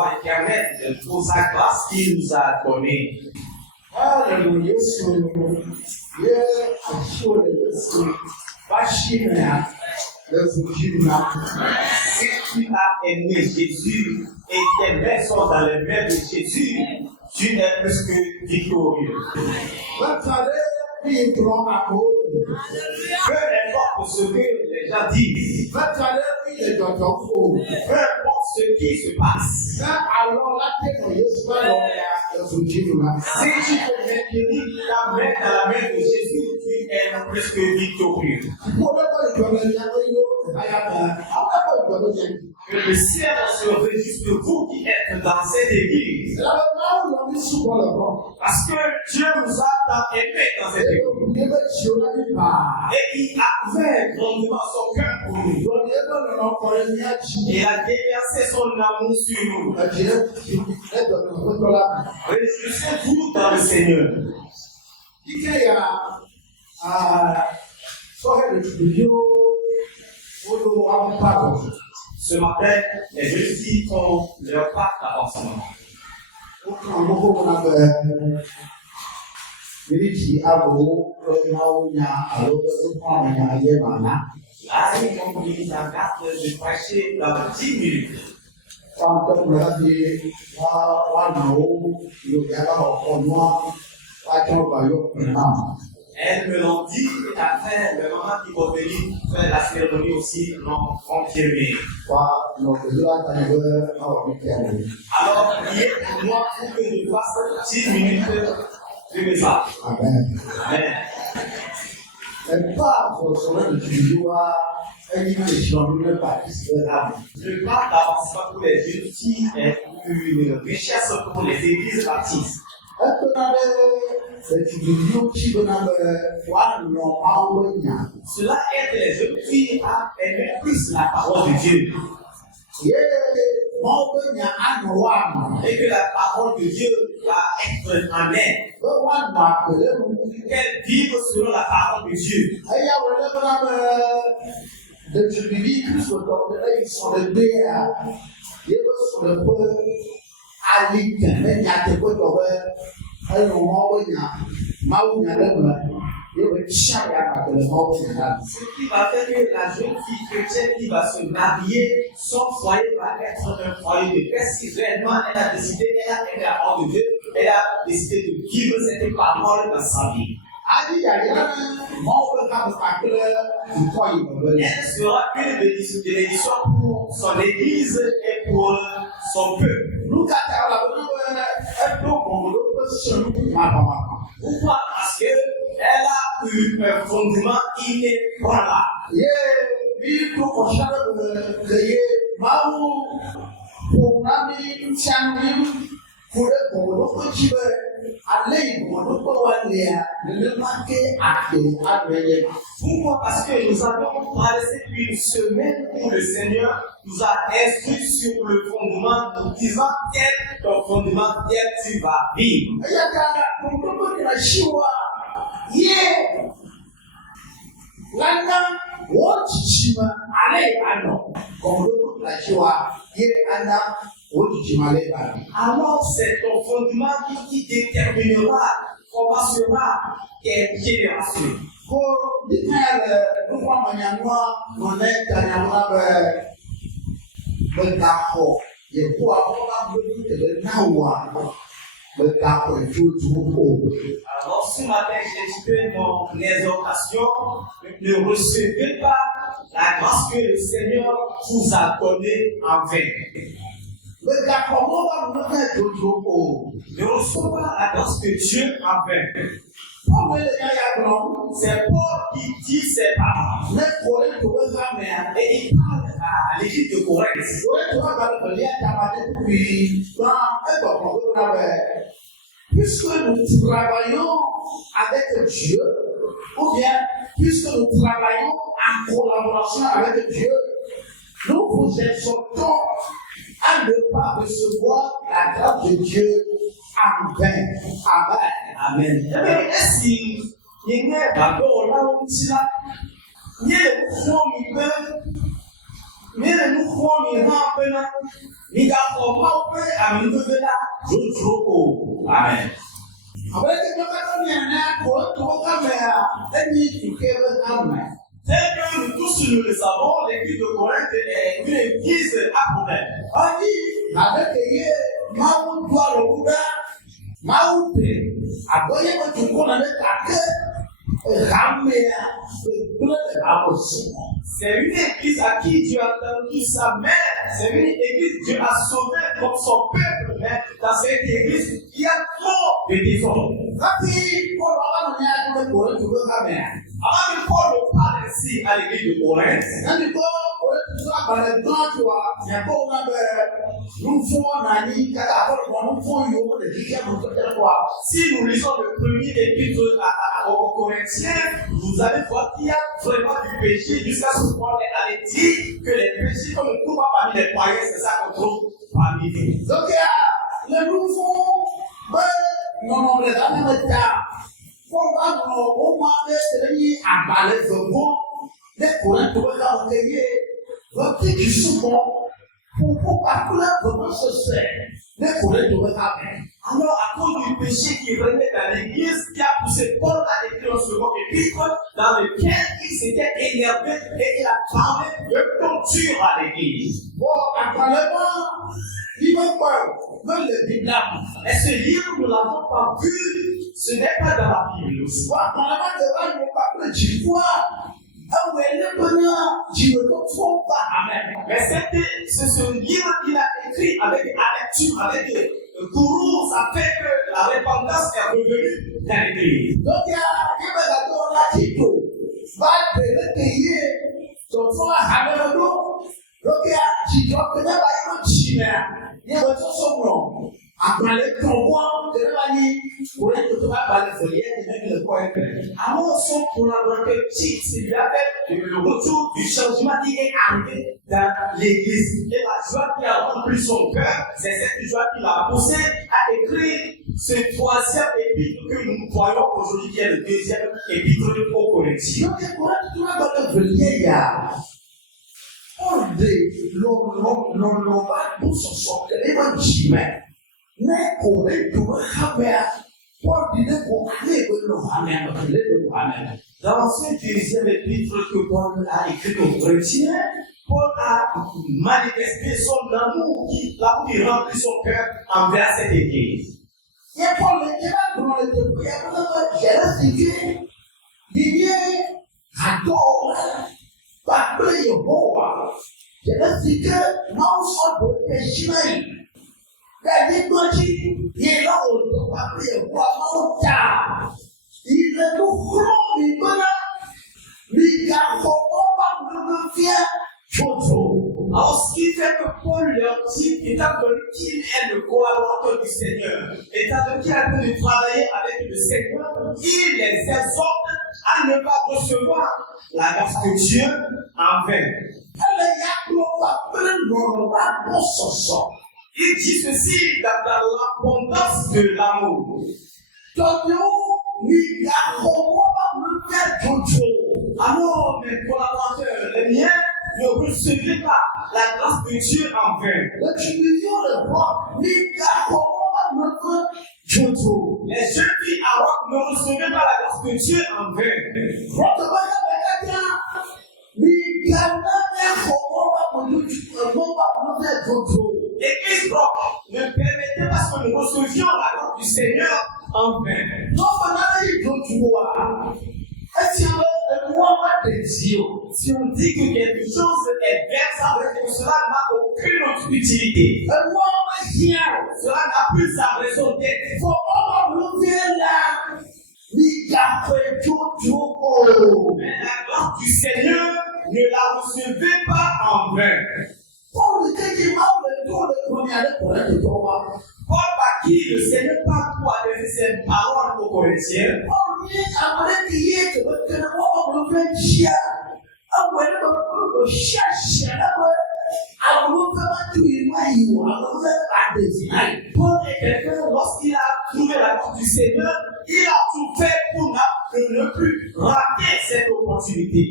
loi éternelle pour sa grâce qu'il nous a donnée. Alléluia. Si tu as aimé Jésus et tes mains sont dans les mains de Jésus, tu es plus que victorieux. Peu importe ce que les gens disent, peu importe ce qui se passe, si tu peux maintenir ta main dans la main de Jésus, tu es plus que victorieux. Que le ciel se réjouisse de vous qui êtes dans cette église. Parce que Dieu nous a tant aimés dans cette église. Et il a ouvert grandement son cœur pour nous. Il a déversé son amour sur nous. Réjouissez-vous dans le Seigneur. Ce matin, les jeunes filles font leur part d'avancement. Là, ils ont mis en garde de prêcher dans 10 minutes. Elles me l'ont dit et après le moment qui va venir faire la cérémonie aussi l'ont confirmé. Alors, priez pour moi pour que je fasse 10 minutes de message. Amen. Amen. Le pas d'avancement pour les jeunes filles est une richesse pour les églises baptistes. Cela aide les jeunes filles à aimer plus la parole de Dieu. Et que la parole de Dieu va être en aide. Qu'elles vivent selon la parole de Dieu. Ce qui va faire que la jeune fille chrétienne qui va se marier, son foyer va être un foyer de paix. Si réellement elle a décidé, elle a aimé la parole de Dieu, elle a décidé de vivre cette parole dans sa vie. Elle sera une bénédiction pour son église et pour son peuple. Pourquoi? Parce qu'elle a eu un fondement inébranlable. Pourquoi? Parce que nous avons traversé une semaine où le Seigneur nous a instruit sur le fondement, nous disant quel ton fondement, tel tu vas vivre. Alors c'est ton fondement qui déterminera comment sera tes générations. Alors ce matin j'ai fait mon exhortation, ne recevez pas la grâce que le Seigneur vous a donnée en vain. Ne reçois pas la grâce que Dieu a faite. C'est Paul qui dit ses paroles. Et il parle à l'église de Corinthe. Puisque nous travaillons avec Dieu, ou bien puisque nous travaillons en collaboration avec Dieu, nous vous exhortons à ne pas recevoir la grâce de Dieu en vain. Amen. Amen. Amen. Est-ce qu'il y a d'abord là où il y a nous Niga forma pe amindovela jojo. Amen. Avec le matin, il y en a pour tout caméra. Et tu peux amen. Tel que nous tous nous le savons, l'église de Corinthe est une église à problème. On dit, avec les Maou doit le Bouddha, Maou Pé, à voyer que tu connais ta queue, ramener c'est une église à qui Dieu a tendu sa main. C'est une église que Dieu a sauvé comme son peuple. Mais dans cette église, il y a trop de désordre. Avant que Paul parle ici à l'église de Corinthe, si nous lisons le premier épître aux Corinthiens, vous allez voir qu'il y a vraiment du péché jusqu'à ce point qu'on allait dire que les péchés qu'on ne trouve pas parmi les païens, c'est ça qu'on trouve parmi nous. Donc, le nouveau, non, les amis, pour au moins à balai de bon, les courants de la recueillir, votre qui souvent, pour parcourir comment se sert, les courants de la alors, à cause du péché qui régnait dans l'église, qui a poussé Paul à écrire un second épître, dans lequel il s'était énervé et il a parlé de torture à l'église. Bon, actuellement, il veut pas, même le Bible. Et ce livre, nous ne l'avons pas vu, ce n'est pas dans la Bible. Soit dans la main de l'âme, nous parlons du poids. Ah ouais, le bonheur, tu ne comprends pas. Amen. Mais c'est ce livre qu'il a écrit avec lecture, avec le gourou, ça fait que la repentance est revenue dans l'église. Donc, il y a un Tito, va payer son frère à Hamelo. Donc, il y a Tito, qui n'a pas eu de chimère. Il y a un son après le convoi de l'année, pour être tout à fait folie, et le point. Alors, son collaborateur Chic, c'est lui appelle le retour du changement qui est arrivé dans l'église. Et la joie qui a rempli son cœur, c'est cette joie qui l'a poussé à écrire ce troisième épître que nous voyons aujourd'hui, qui est le deuxième épître aux Corinthiens. Donc, tout à fait folie, on dit, l'on va pour se sortir l'évangile. Mais pour les tout pour dire qu'on allait dans ce deuxième épître que Paul a écrit aux Corinthiens, Paul a manifesté son amour qui remplit son cœur envers cette église. Et Paul était là pour le dire, il adore, pas plus de bois. Je le dis que non soit de péché. Il est là où on doit appeler le roi Mouta. Il est au front du bonheur. Il a vraiment le fier. Alors, ce qui fait que Paul leur dit, étant donné qu'il est le collaborateur du Seigneur, étant donné qu'il a pu travailler avec le Seigneur, il les exhorte à ne pas recevoir la grâce de Dieu en vain. Il dit ceci dans l'abondance de l'amour. Alors, mes collaborateurs, les miens, ne recevez pas la grâce de Dieu en vain. Les jeunes filles à Rock ne recevez pas la grâce de Dieu en vain. L'église Rock ne permettait pas que nous recevions la grâce du Seigneur en vain. Si on dit que quelque chose est bien, ça veut dire que cela n'a aucune autre utilité. Cela n'a plus sa raison d'être. Mais la grâce du Seigneur ne la recevez pas en vain. Paul par qui le Seigneur parle pour adresser ses paroles aux Corinthiens. Paul est quelqu'un, lorsqu'il a trouvé la grâce du Seigneur, il a tout fait pour ne plus rater cette opportunité.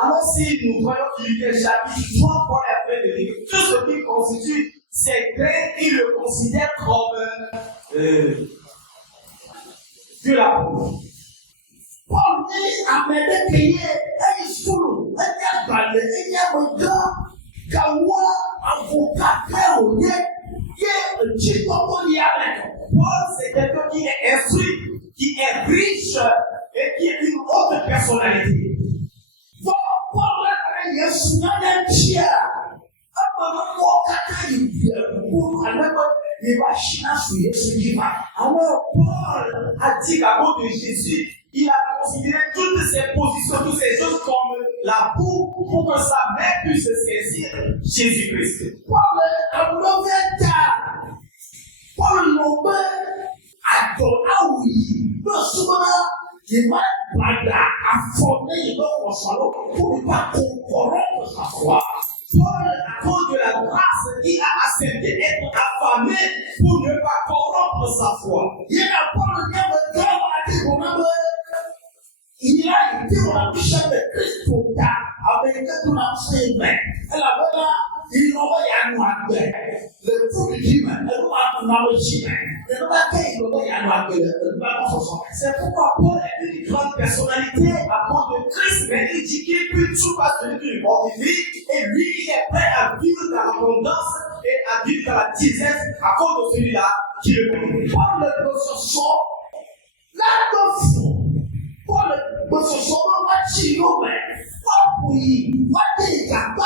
Alors si nous voyons Philippiens chapitre 3, Paul est en train de dire tout ce qui constitue ces grains, il le considère comme de la peau. Paul dit à mes deux pays, et sous, et balé, et moda, kawa, avocat, Paul, c'est quelqu'un qui est instruit, qui est riche et qui est une haute personnalité. Paul est Alors, Paul a dit qu'à cause de Jésus, il a considéré toutes ces positions, toutes ces choses comme la boue pour que sa main puisse saisir Jésus-Christ. Paul il m'a affronté pour ne pas corrompre sa foi. Paul, à cause de la grâce, il a accepté d'être affamé pour ne pas corrompre sa foi. Il a été dans la bishop de Christ avec tout l'enseignement. Elle avait là, il envoie à nous. Le fou du dimanche, elle va nous c'est pourquoi Paul est une grande personnalité à cause de Christ, mais il dit qu'il peut tout passer d'une bonne vie et lui il est prêt à vivre dans l'abondance et à vivre dans la disette à cause de celui-là qui le connaît. Paul le possesseur, la confond. Paul le possesseur, va tirer, va pouiller, va dégager.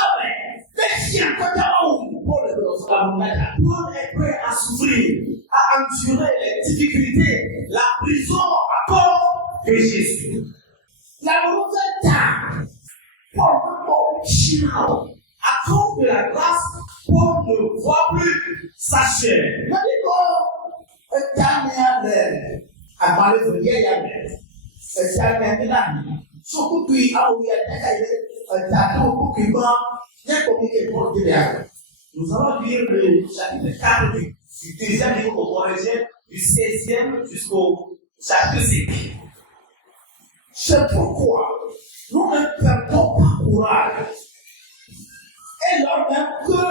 Paul est prêt à souffrir, à endurer les difficultés, la prison à cause de Jésus. La volonté Paul à cause de la grâce, Paul ne voit plus sa chair. Nous allons lire le chapitre 4 du deuxième livre aux Corinthiens, du 16e jusqu'au chapitre 5. C'est pourquoi nous ne perdons pas courage. Et lors même que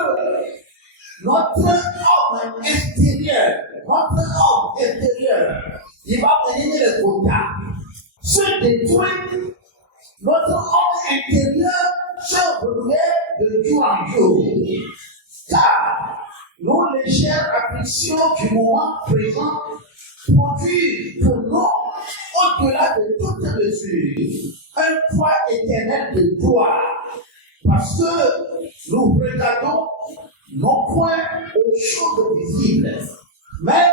notre homme extérieur, il va venir le quota, se détruit, notre homme intérieur se relève de jour en jour. Car nos légères afflictions du moment présent produisent pour nous, au-delà de toute mesure, un poids éternel de gloire. Parce que nous regardons non point aux choses visibles, mais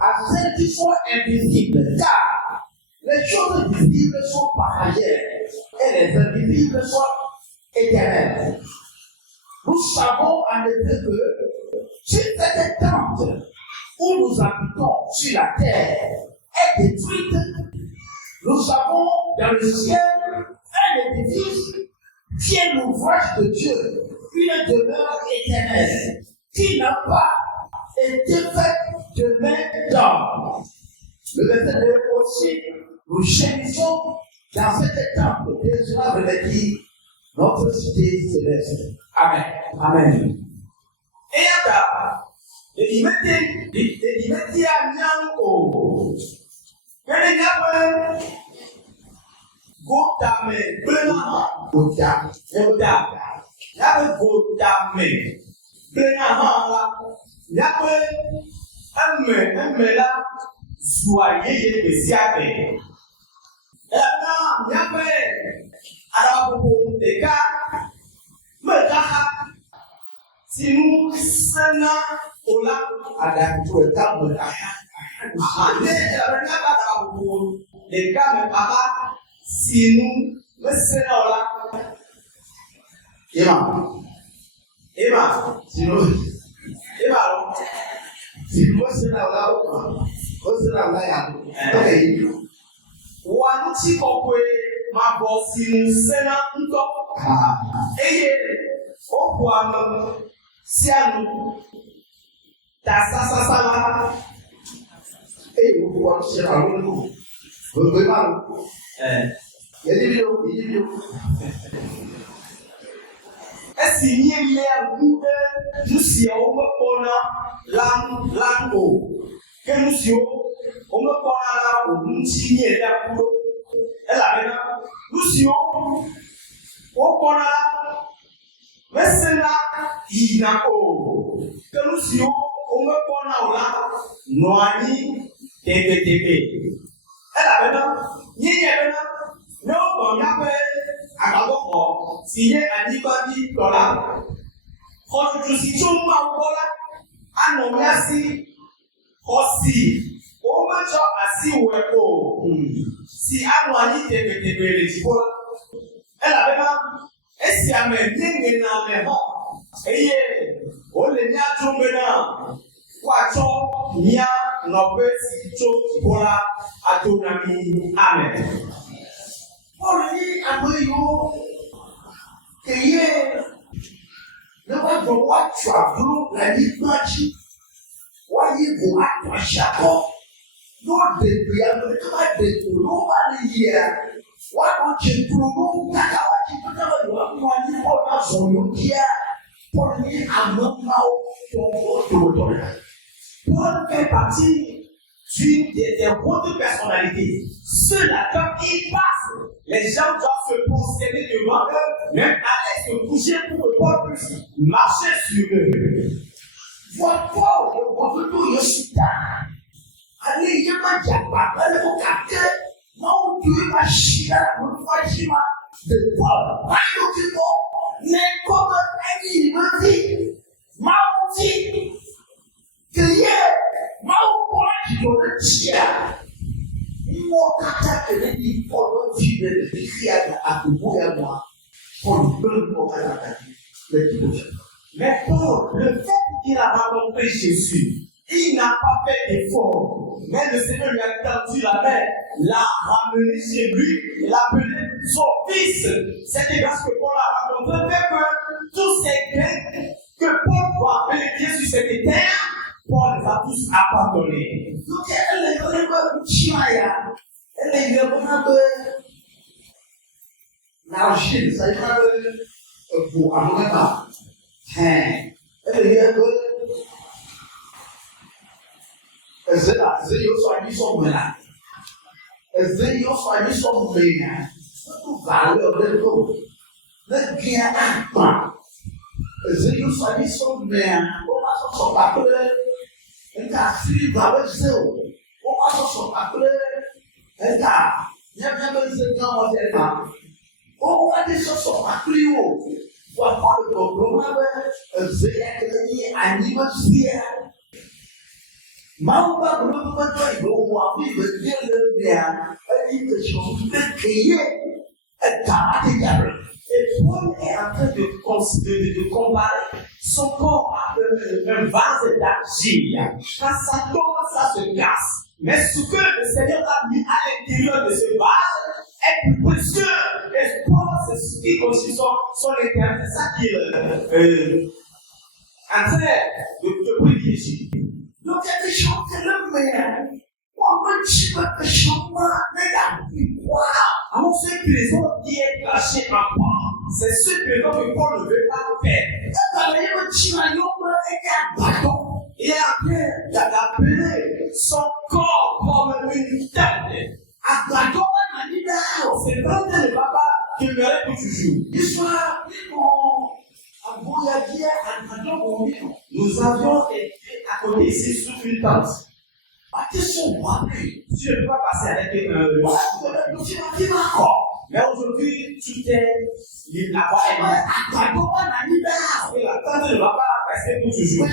à celles qui sont invisibles. Car les choses visibles sont passagères et les invisibles sont éternelles. Nous savons en effet que si cette tente où nous habitons sur la terre est détruite, nous avons dans le ciel un édifice qui est l'ouvrage de Dieu, une demeure éternelle, qui n'a pas été faite de main d'homme. Le verset 2 aussi, nous gémissons dans cette temple déjà revêtie notre cité céleste. Amen. Amen. Et ata, il mettait à Nyango. Quel est le Gotame, Brenama, Gota. Yabe Gotame, Brenama, Yabe, Amela, Soyez Bessiate. Yabe, Arabu, Deka. Si nous sena ola ada tu eta berkaya ane berkaya pada buku deka mepaka si nous sena ola ema si nous sena ola ya okay wanti kokwe mabo si nous sena nto eye Okwama sianu tasasasala okwama sianu Il y a des vidéos, il y a des vidéos. Est-ce qu'il y a une nous si on me connaît l'ango que nous si on me connaît là où nous si est là pour elle a bien nous si on connaît là mais c'est là il n'a pas que nous si on me connaît là noani tébé elle a bien ni bien non bon y a pas àgbàgbọ́ sì yé àdìbàdì lọ́la ọ̀tútù sì tó ń bá wọlé ànàmíà sí ọ̀sì òmùjọ àti ìwẹ̀kọ̀ sì ànú àyí tẹ̀gbẹ̀tẹ̀gbẹ̀ rẹ̀ jì bọ́lá ẹ̀ làbẹ́ máa esi àmẹ̀ nígbè náà mẹ̀ hàn eye ó lè ní àtúngbè náà wàtọ́ níà nọ̀gbẹ́ sì tó jì bọ́lá àtúnàmì àmẹ̀. Paul dit à Moïse que hier, ne va pas tu as voulu la liberté. Voyez, vous êtes Jacob. Nous depuis à nous, comment depuis nous va hier. Why don't you prove that our Paul dit à Paul fait partie d'une des hautes personnalités. Ceux-là, quand ils passent, les gens doivent se posséder devant eux, même aller se coucher pour que Paul puisse marcher sur eux. Voilà Paul, le tout je suis là. Allez, il y a ma diapa, allez, vous captez, moi, on peut ma china, on va chima, de Paul, pas de mais comme un il me dit, ma dit, que hier, ma qui doit le tiers. Moi, quand tu as dit, Paul, tu veux le dire à vous et à moi, Paul veut nous mais Paul, le fait qu'il a rencontré Jésus, il n'a pas fait d'effort. Mais le Seigneur lui a tendu la main, l'a ramené chez lui, il l'a appelé son fils. C'était parce que Paul a rencontré, fait que tous ces biens que Paul doit bénéficier sur cette terre, Paul les a tous abandonnés. Donc, elle est vraiment chimaya. Elle est vraiment l'argile, ça y est, pour un moment. Elle est Ezra, Ezra só ali só mulher. Ezra só ali só mulher. Tu valeu dentro. Não tinha nada. Ezra só ali só mulher. O passo só para crer. Então, se valeu seu. O passo só para crer. Então, minha mãe disse não, mas é não. O passo só para crer. O acordo do problema é Ezra que anima se Mau ba belum betul bahwa kita berjalan ini kesulitan kaya tak ada. Et Paul est en train de comparer son corps à un vase d'argile. Quand ça tombe, ça se casse. Mais ce que le Seigneur a mis à l'intérieur de ce vase est plus précieux. Et Paul, c'est ce qui constitue son intérieur. C'est ça qui est en train de privilégier. Donc, il y a des gens qui le mettent. On me dit que je suis alors, ce trésor qui est caché en Paul, c'est ce trésor que Paul ne veut pas faire. Il est en train d'appeler son corps comme une tête. C'est vraiment le papa qui le verrait pour toujours. Nous avions été à côté ici sous une tente. Tu ne peux pas passer avec mais aujourd'hui, tout est libre. La tente ne va pas rester pour toujours.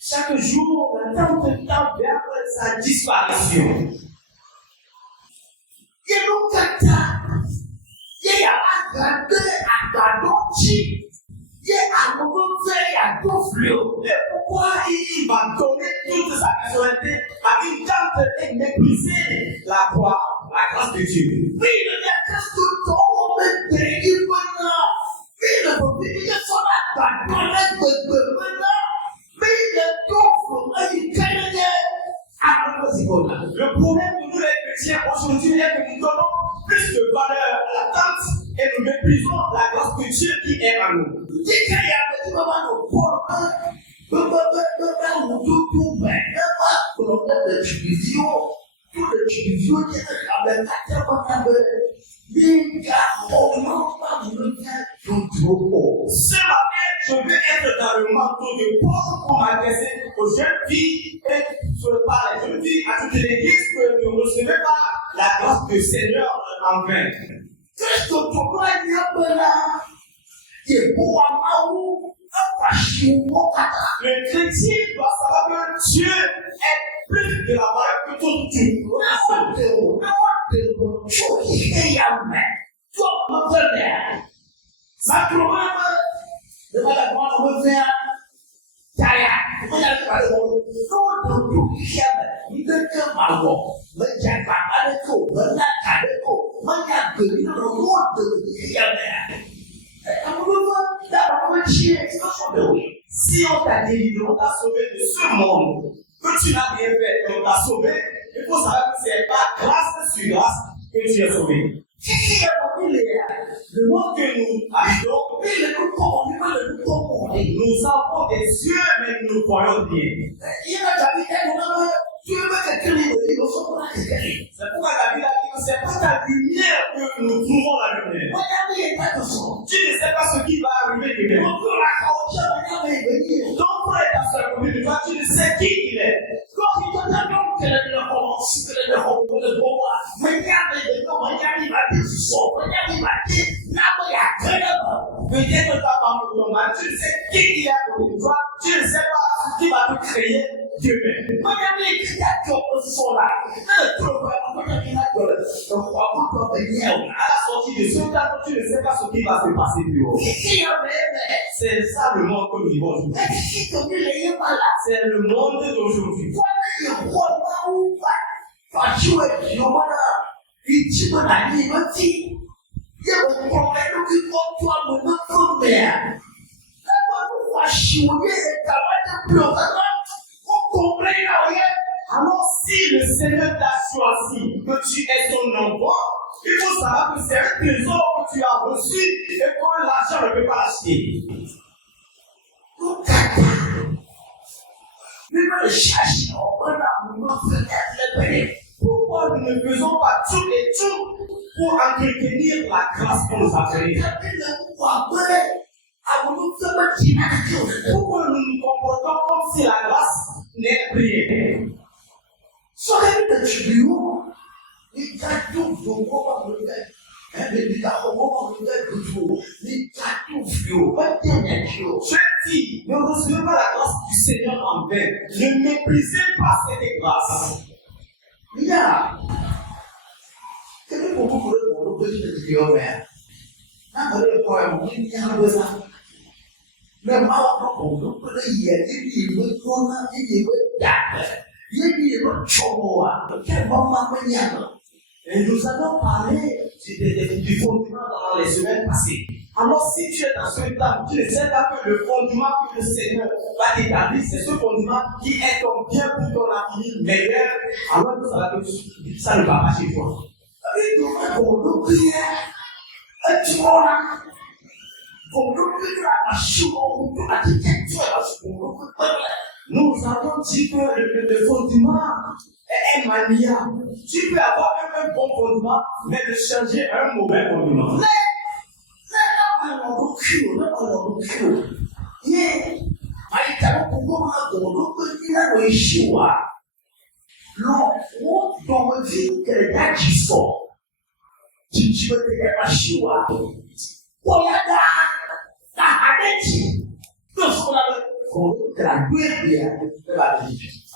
Chaque jour, la tente tend vers sa disparition. Et pourquoi il va donner toute sa personnalité à une tante et mépriser la croix, la grâce de Dieu? Le problème de nous les chrétiens aujourd'hui est que nous donnons plus de valeur à l'attente et nous méprisons la grâce de Dieu qui est en nous. Ce matin, je vais être dans le manteau de Paul pour m'adresser aux jeunes filles et par les jeunes filles à toute l'église que ne recevez pas la grâce du Seigneur en vain. Le chrétien doit savoir que Dieu est plus de la valeur que tout. Si on t'a délivré, on t'a sauvé de ce monde, que tu n'as rien fait, on t'a sauvé, il faut savoir que c'est pas grâce sur grâce que tu es sauvé. Le monde que nous habitons, nous avons des yeux, mais nous ne voyons rien. C'est pourquoi David a dit que c'est pas ta lumière que nous trouvons la lumière. Tu ne sais pas ce qui va arriver demain. Ton frère est à ce côté de toi, tu ne sais qui il est. Peut-être ta femme ou ton mari, tu ne sais qui il est à côté de toi, tu ne sais pas ce qui va te créer demain. À la sortie de ce temps, tu ne sais pas ce qui va se passer dehors. C'est ça le monde que nous vivons aujourd'hui. C'est le monde d'aujourd'hui. Alors si le Seigneur t'a choisi, que tu es son enfant, il faut savoir que c'est un trésor que tu as reçu et que l'argent ne peut pas l'acheter. Pourquoi nous ne faisons pas tout et tout pour entretenir la grâce qu'on nous a créée? Pourquoi nous nous comportons comme si la grâce n'est rien? Chère fille, ne recevez pas la grâce du Seigneur en vain. Ne méprisez pas cette grâce. Et nous allons parler du fondement dans les semaines passées. Alors si tu es dans ce temps, tu ne sais pas que le fondement que le Seigneur va t'établir, c'est ce fondement qui est ton bien pour ton avenir meilleur. Alors tu sauras que ça ne va pas chez toi. Nous avons dit que le fondement est maniable. Tu peux avoir un bon fondement, mais le changer un mauvais fondement.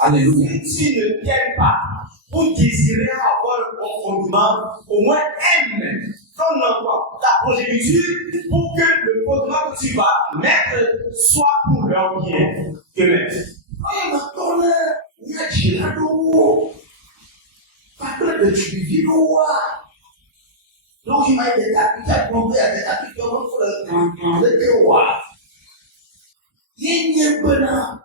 Alléluia. Si tu ne t'aimes pas pour désirer avoir un bon fondement, au moins aime ton enfant, ta progéniture, pour que le fondement que tu vas mettre soit pour leur bien. Que mettre. Donc il m'a été capitaine tombé à des capitaines pour le roi. Il y a un peu là.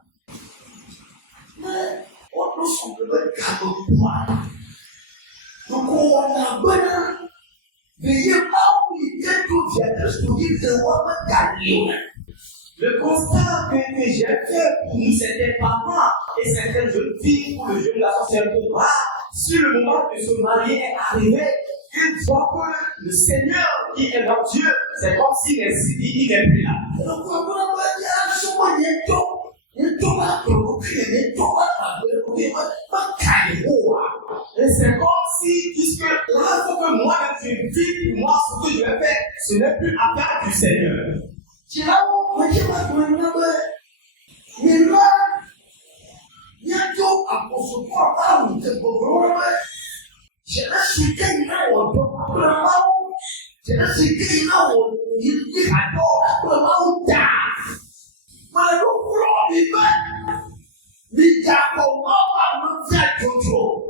Mais on nous semble garde-toi. Donc on a besoin veillez pas où il est tout vient de se dire de moi gagner. Le constat que j'ai fait pour nous, certains parents et certaines jeunes filles, pour le jeune garçon, c'est un peu rare. Si le moment de se marier est arrivé, ils voient que le Seigneur qui est leur Dieu, c'est comme s'il n'est plus là. Donc on va dire, souvent il est tout. Et c'est comme si, puisque là, il faut que moi, je vis pour moi ce que je vais faire, ce n'est plus affaire du Seigneur.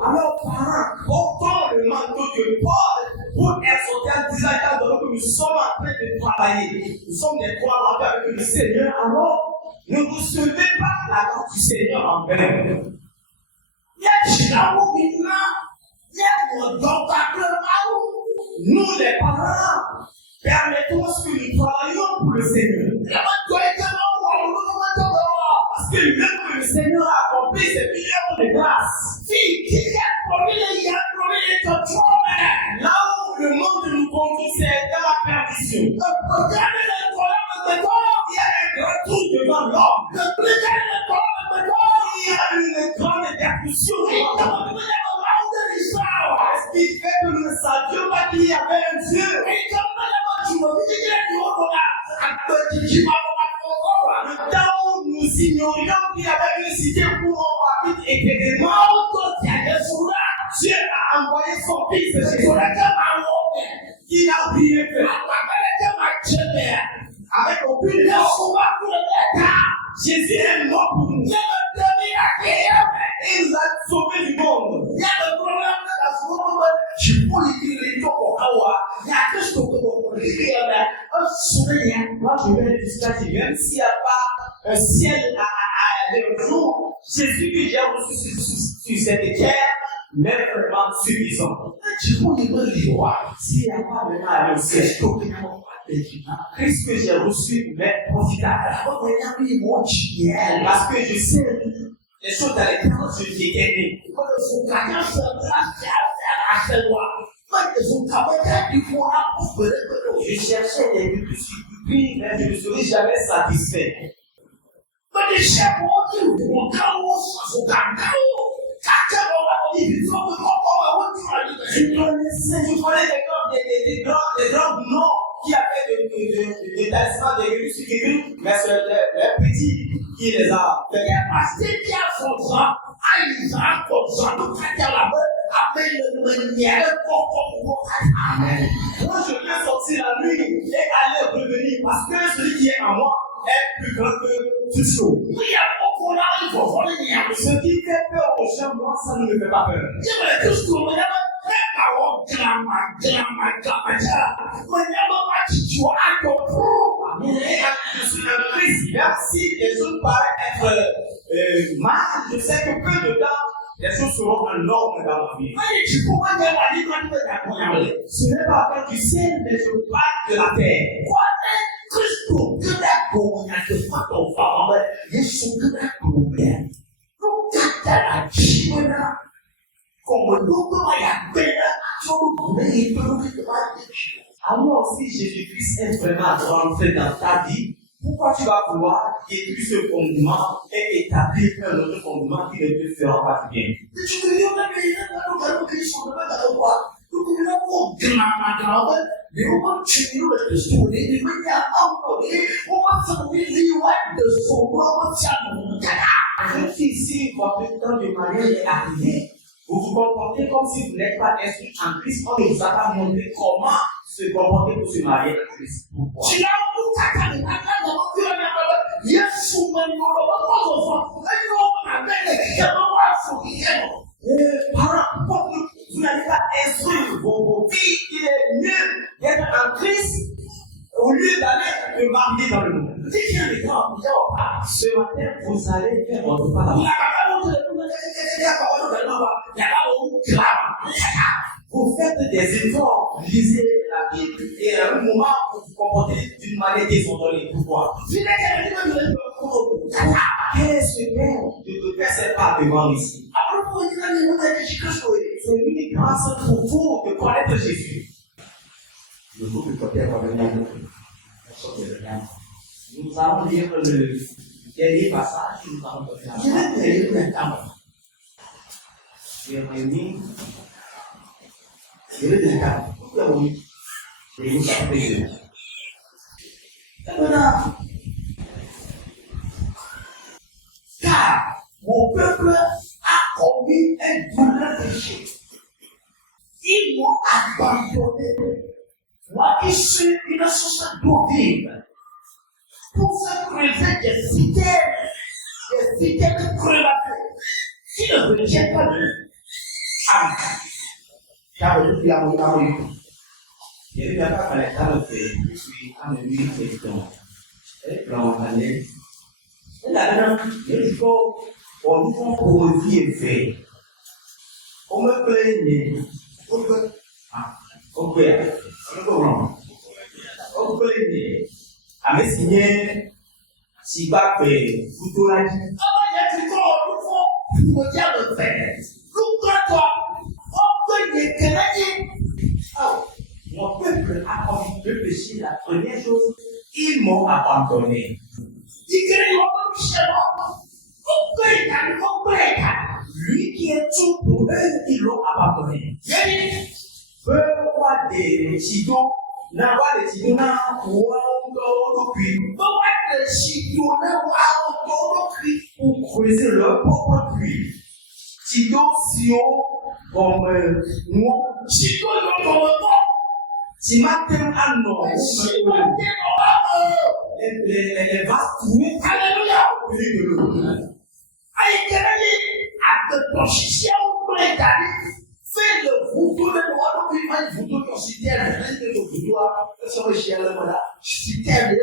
Alors, parents, portons le manteau de Paul pour exhorter en disant que nous sommes en train de travailler. Nous sommes des collaborateurs avec le Seigneur. Alors, ne recevez pas la grâce du Seigneur en vain. Nous, les parents, permettons que nous travaillions pour le Seigneur. Parce que l'œuvre que le Seigneur a accomplie, c'est une œuvre de grâce. Là où le monde nous conduit, c'est dans la perdition. Il y a un grand trou devant l'homme. Il y a une grande percussion devant l'homme. Ce qui fait que nous ne savions pas qu'il y avait un Dieu. Le temps où nous ignorions qu'il y avait une cité où on habite éternellement, Dieu a envoyé son fils Jésus. Il n'a rien fait. Avec aucune raison. Jésus est mort pour nous. Il nous a sauvés du monde. Moi, je vais discuter, même s'il n'y a pas un ciel à aller un jour, Jésus que j'ai reçu sur cette terre, mais vraiment suffisant. S'il n'y a pas de mal à ciel, Christ que j'ai reçu, mais profitable. Parce que je sais les choses dans lesquelles je suis éternel. Je cherchais des buts plus, mais je ne serai jamais satisfait. Je connais des grands noms qui avaient des tassements de l'église, mais c'est les petits qui les a fait. Amen. Moi, je peux sortir la nuit et aller revenir parce que celui qui est en moi est plus grand que tout chose. Ce qui fait peur aux gens, moi, ça ne me fait pas peur. Je suis un Christ, même si les autres paraissent être mal, je sais que peu de temps, les choses seront en ordre dans ma vie. Ce n'est pas affaire du ciel, mais je parle de la terre. Alors, si Jésus-Christ est vraiment rentré dans ta vie, pourquoi tu vas vouloir détruire ce fondement et établir un autre fondement qui ne te fera pas du bien? Même si ici, votre temps de mariage est arrivé, vous vous comportez comme si vous n'êtes pas instruit en Christ. On ne vous a pas montré comment se comporter pour se marier en Christ. Pourquoi? Parents, pourquoi vous n'avez pas instruit vos filles? Il est mieux d'être en Christ au lieu d'aller me marier dans le monde. Ce matin, vous allez faire votre part. des efforts, lisez la Bible et à un moment vous vous comportez d'une manière désordonnée. Pourquoi? Qu'est-ce que de faire cette part devant ici? C'est une grâce pour vous de connaître Jésus. Nous allons lire le dernier passage et nous allons faire la Jérémie. Car mon peuple a commis un double péché. Ils m'ont abandonné. Moi qui suis une source d'eau vive. Pour faire crever des citernes crevatées, qui ne retiennent pas de Amen. Il y a pas à l'état de je suis à me dire question. Et quand on allait, et là-dedans, il y a on nous pour vie et fait. On me plaignait. On plaignait. À me signer, si pas que vous tout l'a dit. Mon peuple a commis deux péchés. La première chose, ils m'ont abandonné. Lui qui est tout pour eux, ils l'ont abandonné. Pourquoi des chidos n'a pas de chidos n'a pas pour creuser leur propre puits. Chidos si on comme nous, chidos comme si maintenant à nous, les vases trouver alléluia au milieu de l'eau. Fais le voodoo de droit, puis il voodoo qu'on citerne, le voodoo, sur le chien, voilà, citerne,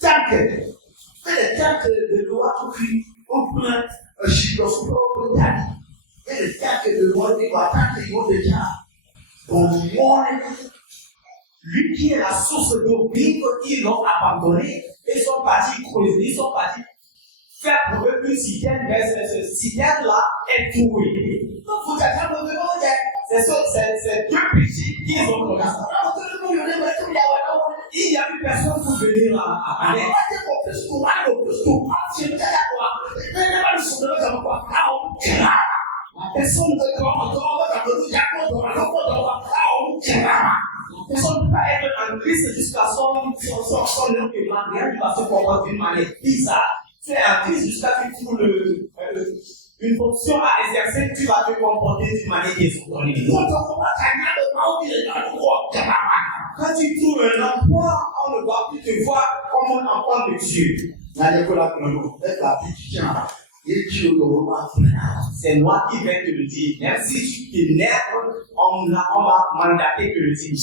tant que, fais le temps de loi, puis au plein, un chiffre, au plein, et le temps de loi, il va tant que l'eau de gens, donc, lui qui est la source d'eau vive, ils l'ont abandonné, ils sont partis creuser, ils sont partis faire pour eux une citerne, mais cette citerne-là est trouée. Donc, vous avez un moment, c'est deux péchés qu'ils ont commis. Il n'y a plus personne pour venir à l'aide. La personne ne peut pas être en Christ jusqu'à son heure que rien ne va se comporter d'une manière bizarre. Tu es en Christ jusqu'à ce que tu trouves une fonction à exercer, tu vas te comporter d'une manière désordonnée. Quand tu trouves un emploi, on ne va plus te voir comme un enfant de Dieu. C'est moi qui vais te le dire. Même si tu t'énerves, on m'a mandaté de le dire.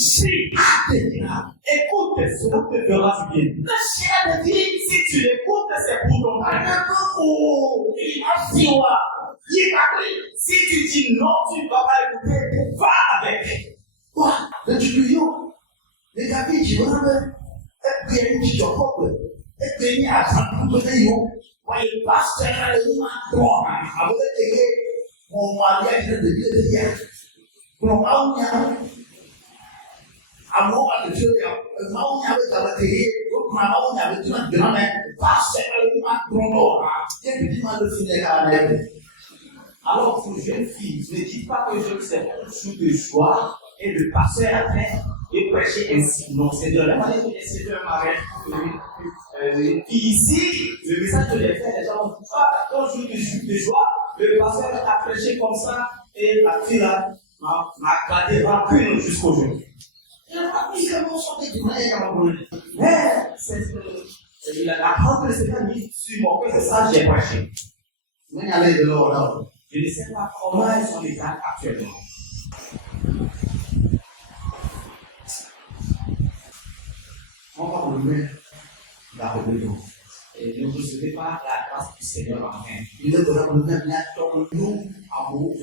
Écoute, cela te fera du bien. Si tu l'écoutes, c'est pour ton bien. Si tu dis non, tu ne vas pas l'écouter, va avec. Quoi? Le tuyau? Les gars, tu vois, et puis il y a un et puis il y a un peu de tuyau. Le pasteur a eu un droit. Avec mon mariage de Dieu, mon mariage, à moi, le Dieu, le mariage avec le mariage avec le grand-mère, le pasteur a eu un droit. Et puis, il m'a donné la même. Alors, pour jeune fille, ne dites pas que je sais un jour de joie et le pasteur a fait de prêcher ainsi. Non, c'est de la manière que c'est un mariage. Ici, le message de l'effet, les gens ne disent pas qu'un jour de joie, le pasteur a prêché comme ça et la fille là m'a gardé rancune jusqu'aujourd'hui. Il n'a pas mis le mot sur des douleurs. Mais la parole de Seigneur dit sur mon cœur, c'est ça que j'ai prêché. Je ne sais pas comment est son état actuellement. On va relever la rébellion. ne recevez pas la grâce du Seigneur en vain. Il est vraiment le même pour nous, amour.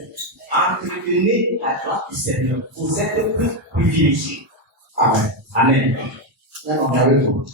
Entretenez la grâce du Seigneur. Vous êtes plus privilégiés. Amen. Amen. Maintenant, on est avec vous.